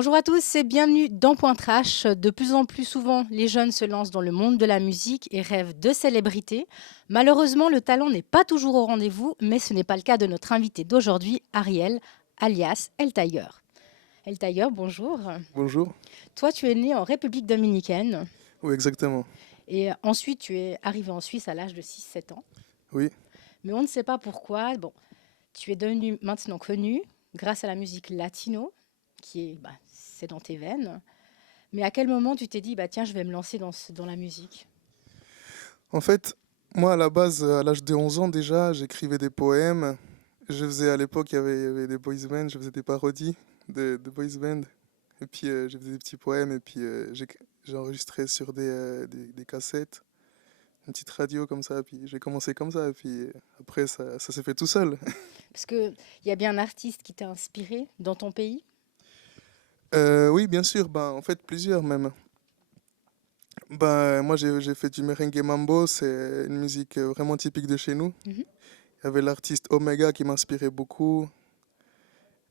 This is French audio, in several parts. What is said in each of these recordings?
Bonjour à tous et bienvenue dans Point Trash. De plus en plus souvent, les jeunes se lancent dans le monde de la musique et rêvent de célébrité. Malheureusement, le talent n'est pas toujours au rendez-vous, mais ce n'est pas le cas de notre invité d'aujourd'hui, Ariel, alias El Tiger. El Tiger, bonjour. Bonjour. Toi, tu es né en République dominicaine Oui, exactement. et ensuite tu es arrivé en Suisse à l'âge de 6-7 ans. Oui. Mais on ne sait pas pourquoi. Bon, tu es devenu maintenant connu grâce à la musique latino, qui est, c'est dans tes veines. Mais à quel moment tu t'es dit, bah tiens, je vais me lancer dans la musique? En fait, moi, à la base, à l'âge de 11 ans déjà, j'écrivais des poèmes. Je faisais, à l'époque, il y avait des boys bands, je faisais des parodies de boys bands. Et puis, je faisais des petits poèmes et puis j'ai enregistré sur des cassettes, une petite radio comme ça. Puis j'ai commencé comme ça. Et puis après, ça s'est fait tout seul. Parce qu'il y a bien un artiste qui t'a inspiré dans ton pays? Oui, bien sûr. Ben, en fait, plusieurs même. Ben, moi, j'ai fait du merengue mambo. C'est une musique vraiment typique de chez nous. Mhm. Il y avait l'artiste Omega qui m'inspirait beaucoup.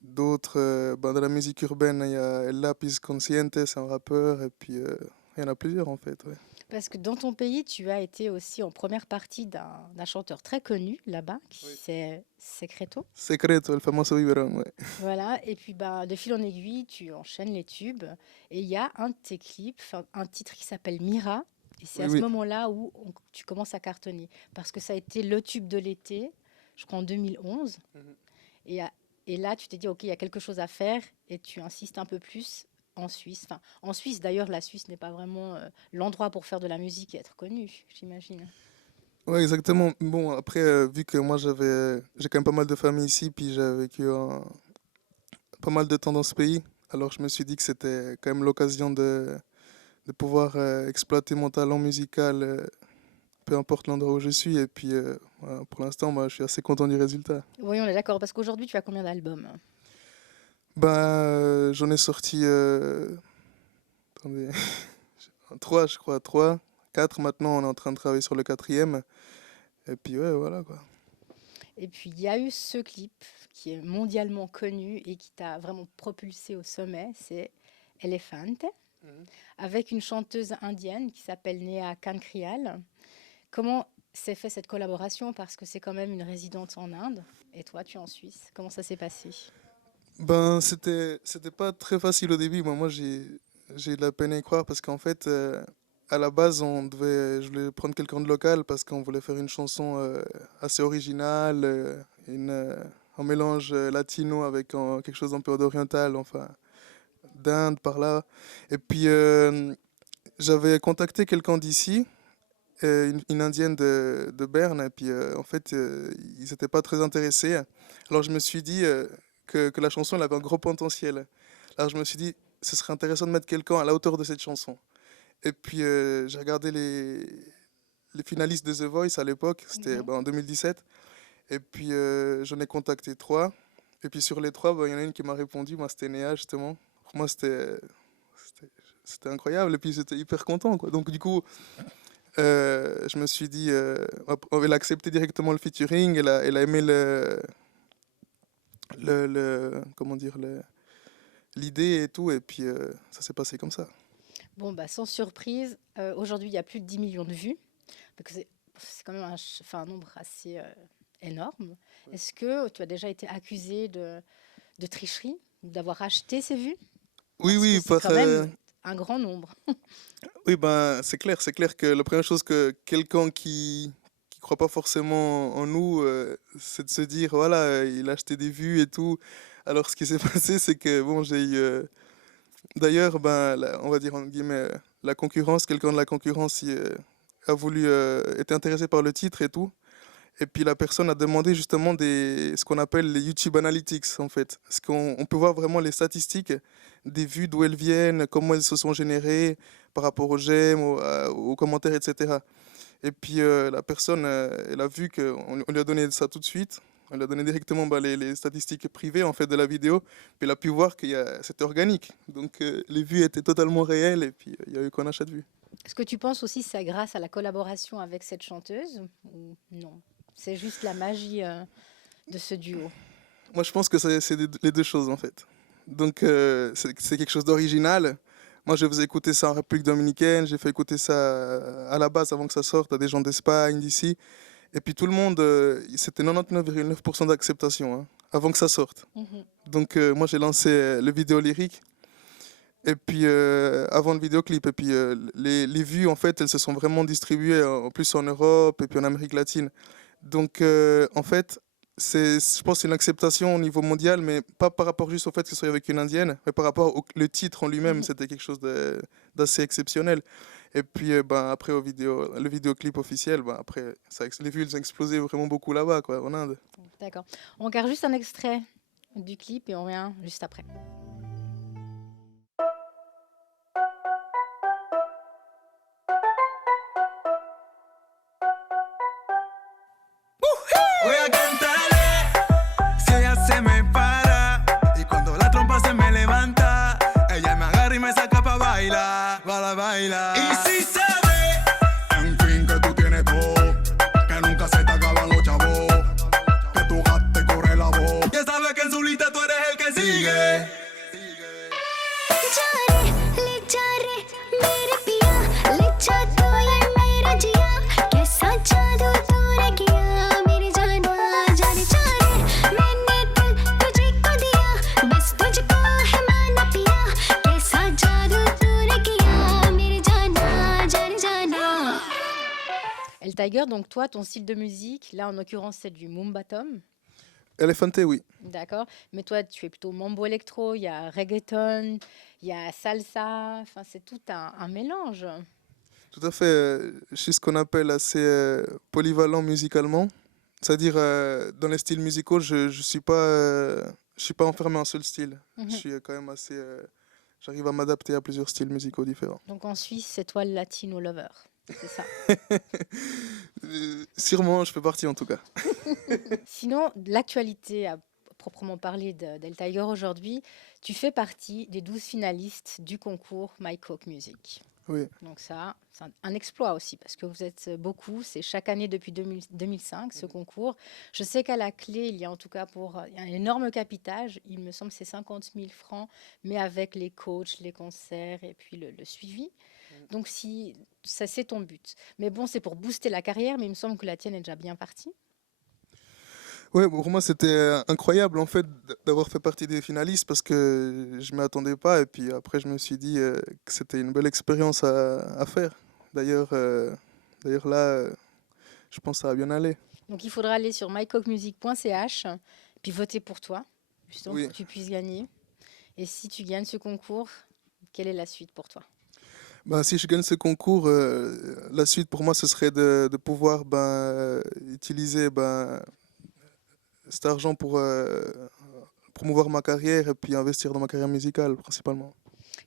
D'autres, ben, dans la musique urbaine, il y a El Lapis Consciente, c'est un rappeur. Et puis, il y en a plusieurs en fait. Ouais. Parce que dans ton pays, tu as été aussi en première partie d'un chanteur très connu là-bas, Oui. c'est Secreto. Secreto, el famoso biberón, ouais. Voilà, et puis bah, de fil en aiguille, tu enchaînes les tubes. Et il y a un de tes clips, enfin, un titre qui s'appelle Mira. Et c'est Oui, à ce oui. moment-là où tu commences à cartonner. Parce que ça a été le tube de l'été, je crois en 2011. Mhm. Et, et là, tu t'es dit, OK, il y a quelque chose à faire et tu insistes un peu plus en Suisse. Enfin, en Suisse, d'ailleurs, la Suisse n'est pas vraiment l'endroit pour faire de la musique et être connu, j'imagine. Ouais, exactement. Bon, après, vu que moi j'ai quand même pas mal de famille ici, puis j'ai vécu pas mal de temps dans ce pays, alors je me suis dit que c'était quand même l'occasion de pouvoir exploiter mon talent musical, peu importe l'endroit où je suis. Et puis, voilà, pour l'instant, moi, je suis assez content du résultat. Oui, on est d'accord, parce qu'aujourd'hui, tu as combien d'albums? Ben, j'en ai sorti, attendez, trois, je crois, trois, quatre. Maintenant, on est en train de travailler sur le quatrième. Et puis, ouais, voilà quoi. Et puis, il y a eu ce clip qui est mondialement connu et qui t'a vraiment propulsé au sommet, c'est Elefante, Mhm. avec une chanteuse indienne qui s'appelle Néha Kankrial. Comment s'est fait cette collaboration? Parce que c'est quand même une résidente en Inde et toi, tu es en Suisse. Comment ça s'est passé? Ben, c'était pas très facile au début. Moi, j'ai eu de la peine à y croire parce qu'en fait, à la base, je voulais prendre quelqu'un de local parce qu'on voulait faire une chanson assez originale, un mélange latino avec quelque chose d'un peu d'oriental, enfin, d'Inde par là. Et puis, j'avais contacté quelqu'un d'ici, une indienne de Berne, et puis en fait, ils n'étaient pas très intéressés. Alors je me suis dit que la chanson elle avait un gros potentiel. Alors je me suis dit, ce serait intéressant de mettre quelqu'un à la hauteur de cette chanson. Et puis j'ai regardé les finalistes de The Voice à l'époque, c'était Mhm. ben, en 2017. Et puis j'en ai contacté trois. Et puis sur les trois, ben, il y en a une qui m'a répondu, moi c'était Néa justement. Pour moi c'était c'était incroyable et puis j'étais hyper content quoi. Donc du coup, je me suis dit, elle a accepté directement le featuring, elle a aimé comment dire, l'idée et tout, et puis ça s'est passé comme ça. Bon, bah, sans surprise, aujourd'hui, il y a plus de 10 millions de vues. Donc c'est quand même enfin, un nombre assez énorme. Est-ce que tu as déjà été accusé de tricherie, d'avoir acheté ces vues? Oui, Parce que oui, c'est quand même un grand nombre. oui, ben c'est clair que la première chose que quelqu'un qui croit pas forcément en nous, c'est de se dire voilà, il a acheté des vues et tout. Alors ce qui s'est passé, c'est que bon, j'ai eu d'ailleurs, ben, on va dire en guillemets, la concurrence, quelqu'un de la concurrence a voulu, était intéressé par le titre et tout. Et puis la personne a demandé justement ce qu'on appelle les YouTube Analytics en fait. Parce qu'on peut voir vraiment les statistiques des vues, d'où elles viennent, comment elles se sont générées par rapport aux j'aime, aux commentaires, etc. Et puis la personne, elle a vu qu'on lui a donné ça tout de suite. On lui a donné directement bah, les statistiques privées en fait de la vidéo. Puis elle a pu voir c'était organique. Donc les vues étaient totalement réelles et puis il y a eu qu'un achat de vues. Est-ce que tu penses aussi que c'est grâce à la collaboration avec cette chanteuse ou non? C'est juste la magie de ce duo. Moi je pense que c'est les deux choses en fait. Donc c'est quelque chose d'original. Moi, je faisais écouter ça en République dominicaine, j'ai fait écouter ça à la base avant que ça sorte à des gens d'Espagne, d'ici. Et puis tout le monde, c'était 99,9% d'acceptation hein, avant que ça sorte. Mhm. Donc moi, j'ai lancé le vidéo lyrique. Et puis avant le vidéoclip, et puis les vues en fait, elles se sont vraiment distribuées en plus en Europe et puis en Amérique latine. Donc en fait, je pense que c'est une acceptation au niveau mondial, mais pas par rapport juste au fait que ce soit avec une indienne, mais par rapport au le titre en lui-même, Mhm. c'était quelque chose d'assez exceptionnel. Et puis ben, après le vidéoclip officiel, ben, après les vues elles ont explosé vraiment beaucoup là-bas, quoi, en Inde. D'accord. On regarde juste un extrait du clip et on revient juste après. Voy a cantarle si ella se me para y cuando la trompa se me levanta, ella me agarra y me saca pa' bailar, para bailar. Y si sabe, en fin que tú tienes todo, que nunca se te acaban los chavos, que tu gato te corre la voz. Ya sabes que en su lista tú eres el que sigue. El Tiger, donc toi, ton style de musique, là en l'occurrence c'est du Mumbatom, Elefante, oui. d'accord? Mais toi tu es plutôt mambo électro, il y a reggaeton, il y a salsa, enfin c'est tout un mélange. Tout à fait. Je suis ce qu'on appelle assez polyvalent musicalement. C'est-à-dire, dans les styles musicaux, je suis pas enfermé en un seul style. Je Mhm. suis quand même assez. J'arrive à m'adapter à plusieurs styles musicaux différents. Donc en Suisse, c'est toi le latino lover, c'est ça. Sûrement, je fais partie en tout cas. Sinon, l'actualité à proprement parler d'El Tiger aujourd'hui, tu fais partie des 12 finalistes du concours My Coke Music. Oui, Donc ça, c'est un exploit aussi, parce que vous êtes beaucoup, c'est chaque année depuis 2005 ce concours. Je sais qu'à la clé, il y a en tout cas pour un énorme capitage, il me semble que c'est 50 000 francs, mais avec les coachs, les concerts et puis le suivi. Donc si ça c'est ton but. Mais bon, c'est pour booster la carrière, mais il me semble que la tienne est déjà bien partie. ouais, pour moi c'était incroyable en fait d'avoir fait partie des finalistes parce que je ne m'y attendais pas et puis après je me suis dit que c'était une belle expérience à faire. D'ailleurs, d'ailleurs là, je pense que ça va bien aller. Donc il faudra aller sur mycockmusic.ch, puis voter pour toi, justement pour Oui. que tu puisses gagner. Et si tu gagnes ce concours, quelle est la suite pour toi? Ben, si je gagne ce concours, la suite pour moi, ce serait de pouvoir ben, utiliser ben, cet argent pour promouvoir ma carrière et puis investir dans ma carrière musicale principalement.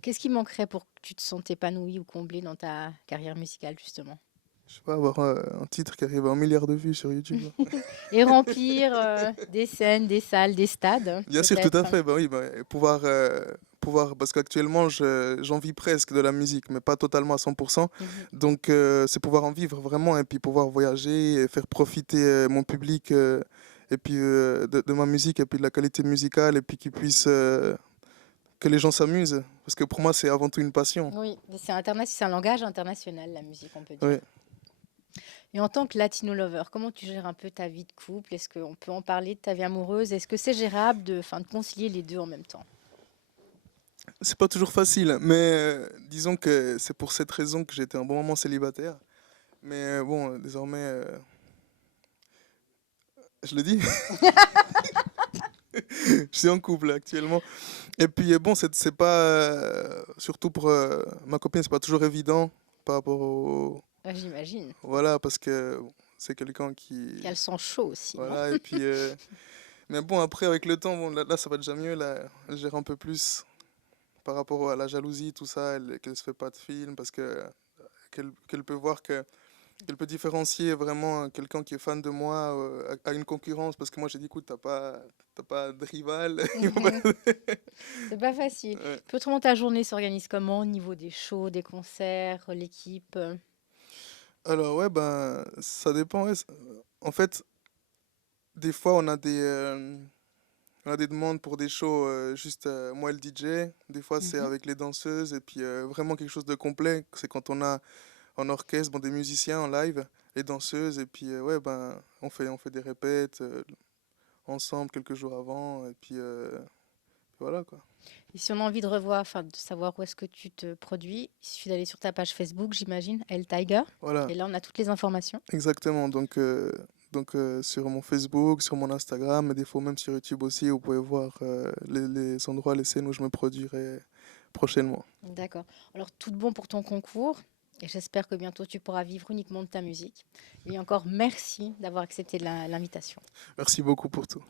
Qu'est-ce qui manquerait pour que tu te sentes épanoui ou comblé dans ta carrière musicale, justement? Je sais pas, avoir un titre qui arrive à 1 milliard de vues sur YouTube. Et remplir des scènes, des salles, des stades, Bien sûr, tout à peut-être. fait. Ben oui, ben, et pouvoir, parce qu'actuellement, j'en vis presque de la musique, mais pas totalement à 100%. Mhm. Donc, c'est pouvoir en vivre vraiment et puis pouvoir voyager et faire profiter mon public et puis de ma musique et puis de la qualité musicale et puis qu'ils puissent, que les gens s'amusent. Parce que pour moi, c'est avant tout une passion. Oui, c'est un langage international, la musique, on peut dire. Oui. Et en tant que latino lover, comment tu gères un peu ta vie de couple? Est-ce qu'on peut en parler de ta vie amoureuse? Est-ce que c'est gérable de concilier les deux en même temps? C'est pas toujours facile, mais disons que c'est pour cette raison que j'étais un bon moment célibataire. Mais bon, désormais, je le dis, je suis en couple actuellement. Et puis bon, c'est pas, surtout pour ma copine, c'est pas toujours évident par rapport au. Ah, j'imagine. Voilà, parce que bon, c'est quelqu'un qui. Qu'elles sont chauds aussi, non? Voilà, et puis. Mais bon, après, avec le temps, bon, là, ça va déjà mieux. Là, elle gère un peu plus par rapport à la jalousie, tout ça, qu'elle se fait pas de film, parce que qu'elle peut voir que qu'elle peut différencier vraiment quelqu'un qui est fan de moi à une concurrence, parce que moi j'ai dit, écoute, t'as pas de rival. Il faut Mhm. pas- C'est pas facile. Ouais. Puis autrement, ta journée s'organise comment au niveau des shows, des concerts, l'équipe? Alors ouais, ben ça dépend. Ouais. En fait, des fois on a des demandes pour des shows, juste moi et le DJ. Des fois, c'est Mhm. avec les danseuses. Et puis, vraiment quelque chose de complet. C'est quand on a en orchestre, bon, des musiciens en live, les danseuses. Et puis, ouais, ben, on fait des répètes ensemble quelques jours avant. Et puis, voilà, quoi. Et si on a envie de revoir, enfin de savoir où est-ce que tu te produis, il suffit d'aller sur ta page Facebook, j'imagine, El Tiger. Voilà, Et là, on a toutes les informations. exactement. Donc, sur mon Facebook, sur mon Instagram, et des fois même sur YouTube aussi, vous pouvez voir les endroits, les scènes où je me produirai prochainement. D'accord. Alors, tout de bon pour ton concours. Et j'espère que bientôt tu pourras vivre uniquement de ta musique. Et encore merci d'avoir accepté l'invitation. Merci beaucoup pour tout.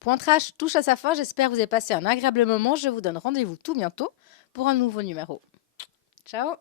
Point Trash touche à sa fin. J'espère que vous avez passé un agréable moment. Je vous donne rendez-vous tout bientôt pour un nouveau numéro. Ciao!